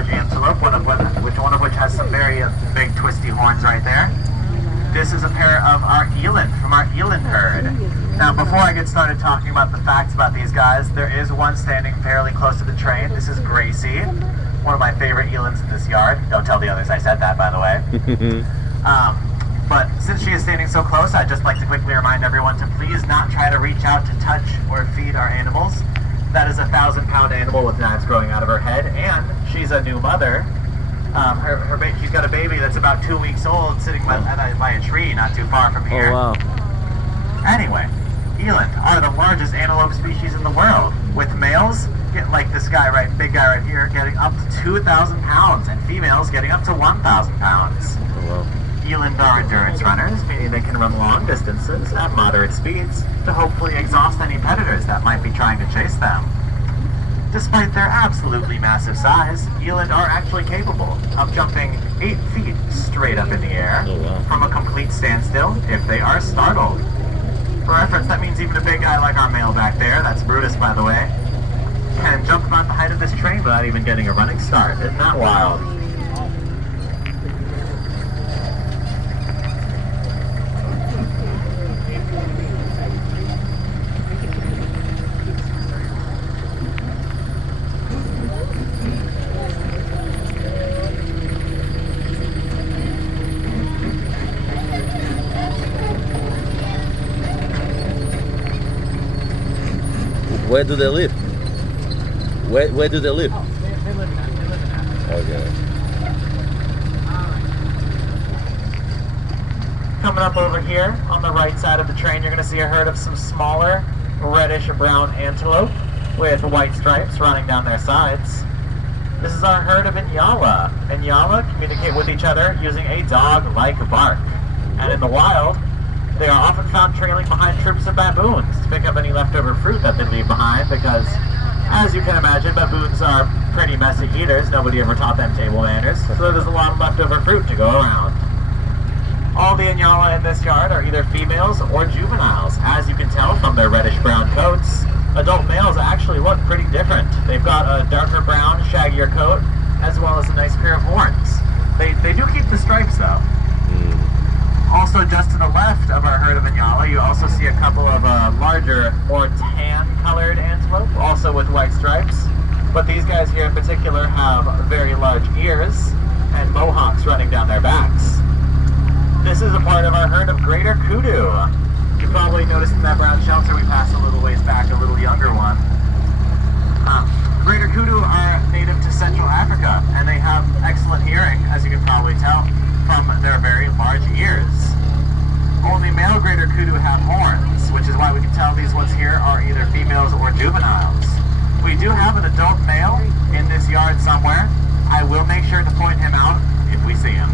large antelope, one of which has some very big twisty horns right there. This is a pair of our eland from our eland herd. Now, before I get started talking about the facts about these guys, there is one standing fairly close to the train. This is Gracie, one of my favorite elands in this yard. Don't tell the others I said that, by the way. But since she is standing so close, I'd just like to quickly remind everyone to please not try to reach out to touch or feed our animals. That is a 1,000-pound animal with knives growing out of her head, and she's a new mother. She's got a baby that's about 2 weeks old sitting by a tree not too far from here. Oh, wow. Anyway, eland are the largest antelope species in the world, with males, like this guy, big guy right here, getting up to 2,000 pounds, and females getting up to 1,000 pounds. Oh, wow. Eland are endurance runners, meaning they can run long distances at moderate speeds to hopefully exhaust any predators that might be trying to chase them. Despite their absolutely massive size, eland are actually capable of jumping 8 feet straight up in the air from a complete standstill if they are startled. For reference, that means even a big guy like our male back there, that's Brutus by the way, can jump about the height of this train without even getting a running start. Isn't that wild? Where do they live? Where do they live? Oh, they live in that. Okay. Coming up over here on the right side of the train, you're going to see a herd of some smaller reddish-brown antelope with white stripes running down their sides. This is our herd of Inyala. Inyala communicate with each other using a dog-like bark. And in the wild, they are often found trailing behind troops of baboons to pick up any leftover fruit that they leave behind because, as you can imagine, baboons are pretty messy eaters. Nobody ever taught them table manners, so there's a lot of leftover fruit to go around. All the Inyala in this yard are either females or juveniles. As you can tell from their reddish-brown coats, adult males actually look pretty different. They've got a darker brown, shaggier coat, as well as a nice pair of horns. They do keep the stripes, though. Also, just to the left of our herd of Inyala, you also see a couple of larger, more tan-colored antelope, also with white stripes. But these guys here in particular have very large ears and mohawks running down their backs. This is a part of our herd of greater kudu. You probably noticed in that brown shelter we passed a little ways back, a little younger one. Greater kudu are native to Central Africa, and they have excellent hearing, as you can probably tell, from their very large ears. Only male greater kudu have horns, which is why we can tell these ones here are either females or juveniles. We do have an adult male in this yard somewhere. I will make sure to point him out if we see him.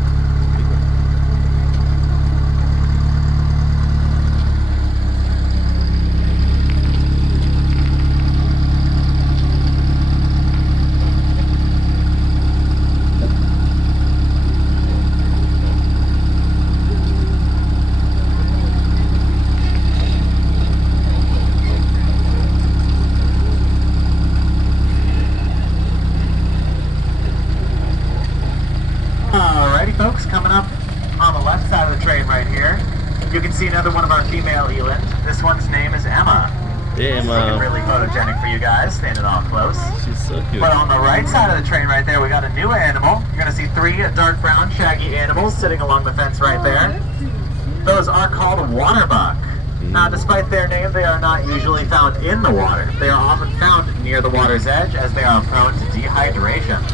Folks, coming up on the left side of the train right here, you can see another one of our female eland. This one's name is Emma. Yeah, She's looking really photogenic for you guys, standing all close. She's so cute. But on the right side of the train right there, we got a new animal. You're going to see 3 dark brown shaggy animals sitting along the fence right there. Those are called waterbuck. Now, despite their name, they are not usually found in the water. They are often found near the water's edge as they are prone to dehydration.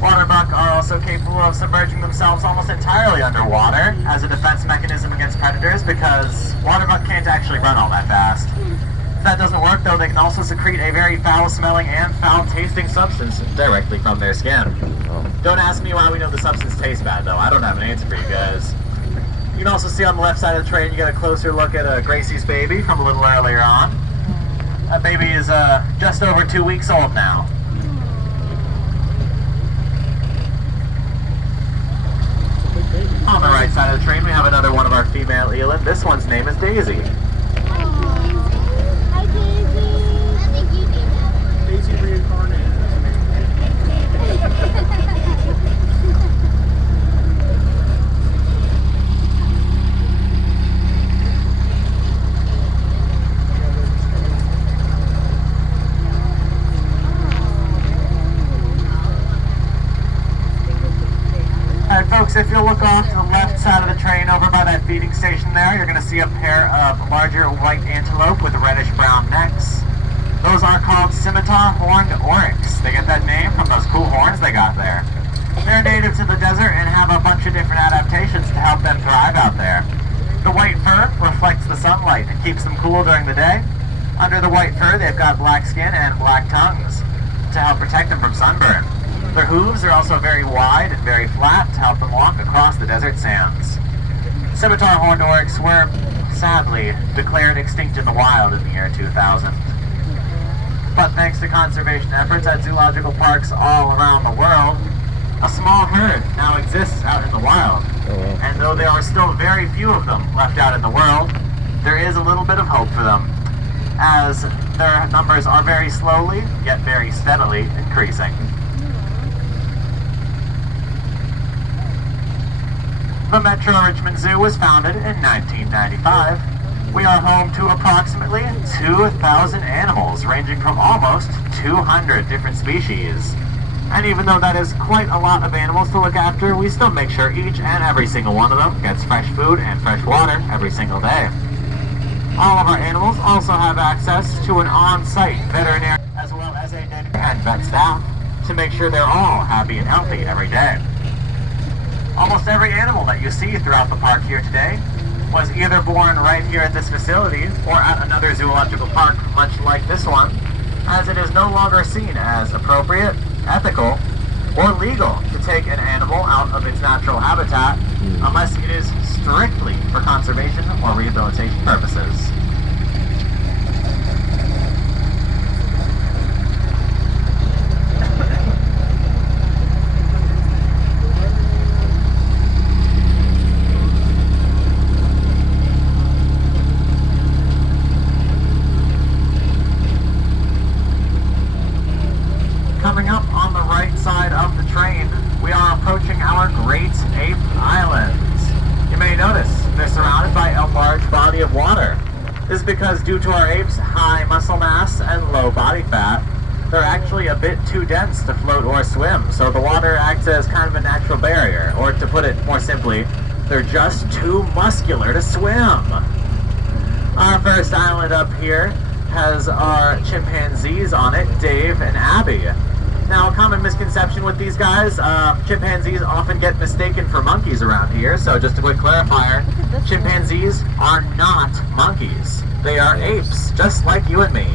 Waterbuck are also capable of submerging themselves almost entirely underwater as a defense mechanism against predators because waterbuck can't actually run all that fast. If that doesn't work, though, they can also secrete a very foul-smelling and foul-tasting substance directly from their skin. Don't ask me why we know the substance tastes bad, though. I don't have an answer for you guys. You can also see on the left side of the train, you get a closer look at Gracie's baby from a little earlier on. That baby is just over 2 weeks old now. On the right side of the train, we have another one of our female eland. This one's name is Daisy. Hi, Daisy. I think you did that. Daisy reincarnated. if you look off to the left side of the train over by that feeding station there, you're going to see a pair of larger white antelope with reddish-brown necks. Those are called scimitar horned oryx. They get that name from those cool horns they got there. They're native to the desert and have a bunch of different adaptations to help them thrive out there. The white fur reflects the sunlight and keeps them cool during the day. Under the white fur, they've got black skin and black tongues to help protect them from sunburn. Their hooves are also very wide and very flat to help them walk across the desert sands. Scimitar horned oryx were, sadly, declared extinct in the wild in the year 2000. But thanks to conservation efforts at zoological parks all around the world, a small herd now exists out in the wild. And though there are still very few of them left out in the world, there is a little bit of hope for them, as their numbers are very slowly, yet very steadily increasing. The Metro Richmond Zoo was founded in 1995. We are home to approximately 2,000 animals, ranging from almost 200 different species. And even though that is quite a lot of animals to look after, we still make sure each and every single one of them gets fresh food and fresh water every single day. All of our animals also have access to an on-site veterinarian as well as a dedicated and vet staff to make sure they're all happy and healthy every day. Almost every animal that you see throughout the park here today was either born right here at this facility or at another zoological park much like this one, as it is no longer seen as appropriate, ethical, or legal to take an animal out of its natural habitat unless it is strictly for conservation or rehabilitation purposes. Coming up on the right side of the train, we are approaching our Great Ape Islands. You may notice they're surrounded by a large body of water. This is because due to our apes' high muscle mass and low body fat, they're actually a bit too dense to float or swim, so the water acts as kind of a natural barrier, or to put it more simply, they're just too muscular to swim. Our first island up here has our chimpanzees on it, Dave and Abby. Now, a common misconception with these guys, chimpanzees often get mistaken for monkeys around here, so just a quick clarifier, chimpanzees are not monkeys. They are apes, just like you and me.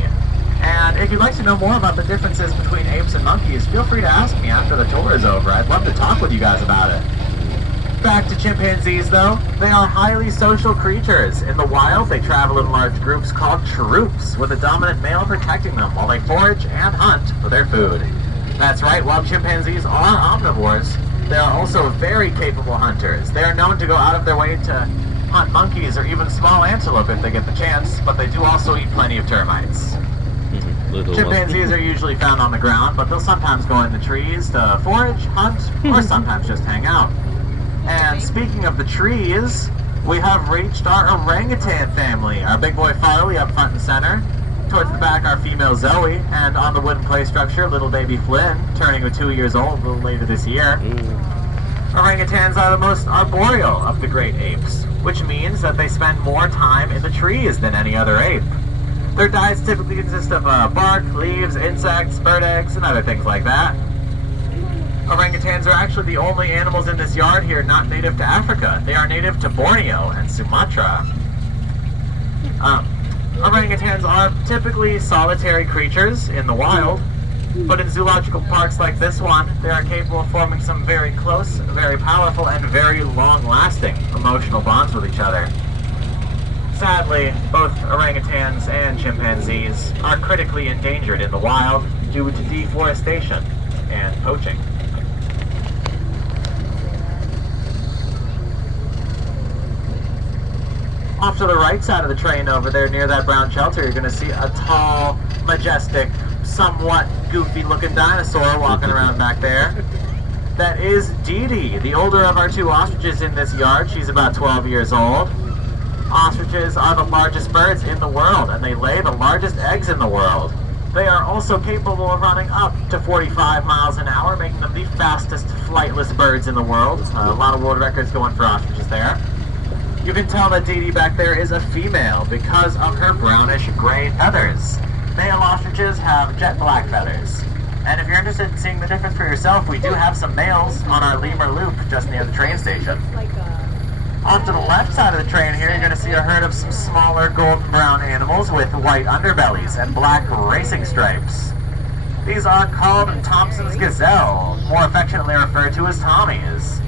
And if you'd like to know more about the differences between apes and monkeys, feel free to ask me after the tour is over. I'd love to talk with you guys about it. Back to chimpanzees, though. They are highly social creatures. In the wild, they travel in large groups called troops, with a dominant male protecting them while they forage and hunt for their food. That's right, while chimpanzees are omnivores, they are also very capable hunters. They are known to go out of their way to hunt monkeys or even small antelope if they get the chance, but they do also eat plenty of termites. Chimpanzees are usually found on the ground, but they'll sometimes go in the trees to forage, hunt, or sometimes just hang out. And speaking of the trees, we have reached our orangutan family. Our big boy Farley up front and center. Towards the back, our female Zoe, and on the wooden play structure, little baby Flynn, turning 2 years old a little later this year. Orangutans are the most arboreal of the great apes, which means that they spend more time in the trees than any other ape. Their diets typically consist of bark, leaves, insects, bird eggs, and other things like that. Orangutans are actually the only animals in this yard here not native to Africa. They are native to Borneo and Sumatra. Orangutans are typically solitary creatures in the wild, but in zoological parks like this one, they are capable of forming some very close, very powerful, and very long-lasting emotional bonds with each other. Sadly, both orangutans and chimpanzees are critically endangered in the wild due to deforestation and poaching. Off to the right side of the train over there near that brown shelter, you're going to see a tall, majestic, somewhat goofy-looking dinosaur walking around back there. That is Dee Dee, the older of our two ostriches in this yard. She's about 12 years old. Ostriches are the largest birds in the world, and they lay the largest eggs in the world. They are also capable of running up to 45 miles an hour, making them the fastest flightless birds in the world. A lot of world records going for ostriches there. You can tell that Dee Dee back there is a female because of her brownish gray feathers. Male ostriches have jet black feathers. And if you're interested in seeing the difference for yourself, we do have some males on our lemur loop just near the train station. Off to the left side of the train here, you're going to see a herd of some smaller golden brown animals with white underbellies and black racing stripes. These are called Thompson's gazelle, more affectionately referred to as Tommies.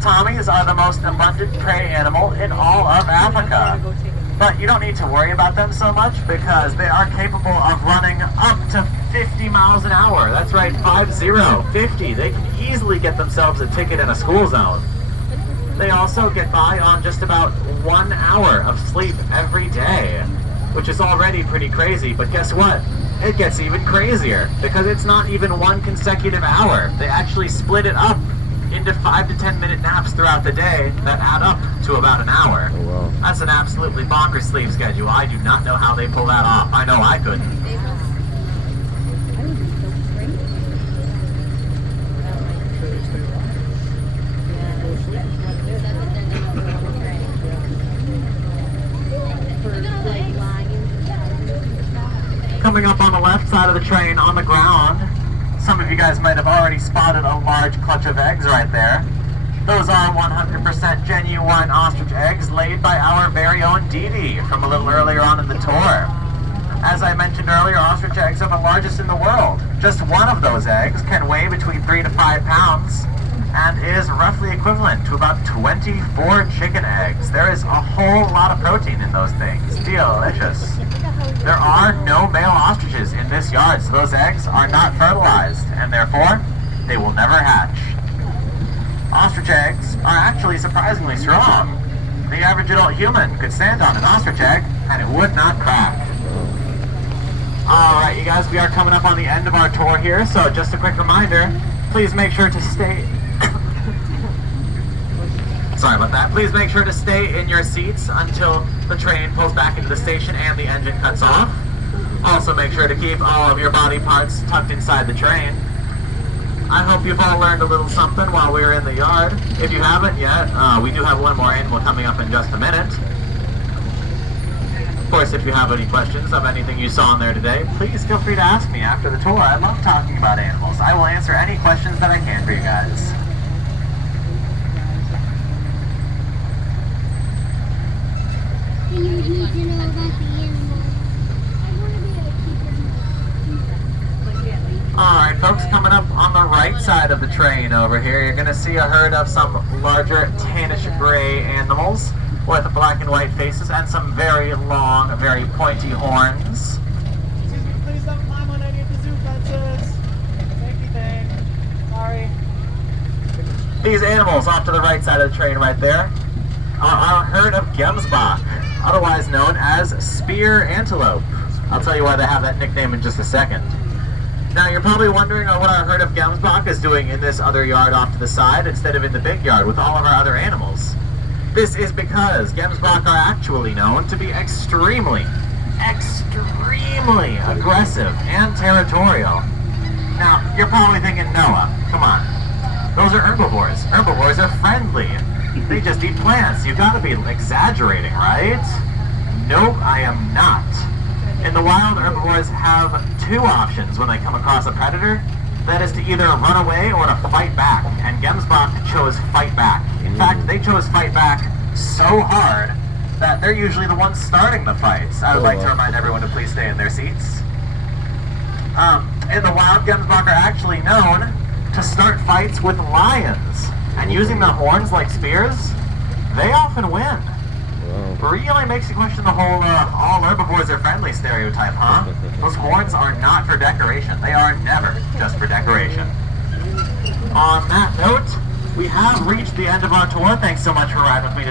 Tommies are the most abundant prey animal in all of Africa. But you don't need to worry about them so much because they are capable of running up to 50 miles an hour. That's right, 50. They can easily get themselves a ticket in a school zone. They also get by on just about 1 hour of sleep every day, which is already pretty crazy, but guess what? It gets even crazier because it's not even one consecutive hour. They actually split it up into 5 to 10 minute naps throughout the day that add up to about an hour. Oh, wow. That's an absolutely bonkers sleep schedule. I do not know how they pull that off. I know I couldn't. Coming up on the left side of the train on the ground, some of you guys might have already spotted a large clutch of eggs right there. Those are 100% genuine ostrich eggs laid by our very own Dee Dee from a little earlier on in the tour. As I mentioned earlier, ostrich eggs are the largest in the world. Just one of those eggs can weigh between 3 to 5 pounds and is roughly equivalent to about 24 chicken eggs. There is a whole lot of protein in those things. Delicious. There are no male ostriches in this yard, so those eggs are not fertilized, and therefore, they will never hatch. Ostrich eggs are actually surprisingly strong. The average adult human could stand on an ostrich egg, and it would not crack. Alright, you guys, we are coming up on the end of our tour here, so just a quick reminder, please make sure to stay... Sorry about that. Please make sure to stay in your seats until the train pulls back into the station and the engine cuts off. Also make sure to keep all of your body parts tucked inside the train. I hope you've all learned a little something while we were in the yard. If you haven't yet, we do have one more animal coming up in just a minute. Of course, if you have any questions of anything you saw in there today, please feel free to ask me after the tour. I love talking about animals. I will answer any questions that I can for you guys. You need to know about the animals. I want to be a keeper. Alright folks, coming up on the right side of the train over here, you're going to see a herd of some larger tannish gray animals with black and white faces and some very long, very pointy horns. Excuse me, please don't climb on any of the zoo fences. Safety thing. Sorry. These animals off to the right side of the train right there are a herd of Gemsbok, otherwise known as spear antelope. I'll tell you why they have that nickname in just a second. Now you're probably wondering what our herd of Gemsbok is doing in this other yard off to the side instead of in the big yard with all of our other animals. This is because Gemsbok are actually known to be extremely aggressive and territorial. Now, you're probably thinking, Noah, come on. Those are herbivores. Herbivores are friendly. They just eat plants. You've got to be exaggerating, right? Nope, I am not. In the wild, herbivores have two options when they come across a predator. That is to either run away or to fight back. And Gemsbok chose fight back. In fact, they chose fight back so hard that they're usually the ones starting the fights. I would like to remind everyone to please stay in their seats. In the wild, Gemsbok are actually known to start fights with lions. And using the horns like spears, they often win. Really makes you question the whole all herbivores are friendly stereotype, huh? Those horns are not for decoration. They are never just for decoration. On that note, we have reached the end of our tour. Thanks so much for riding with me today.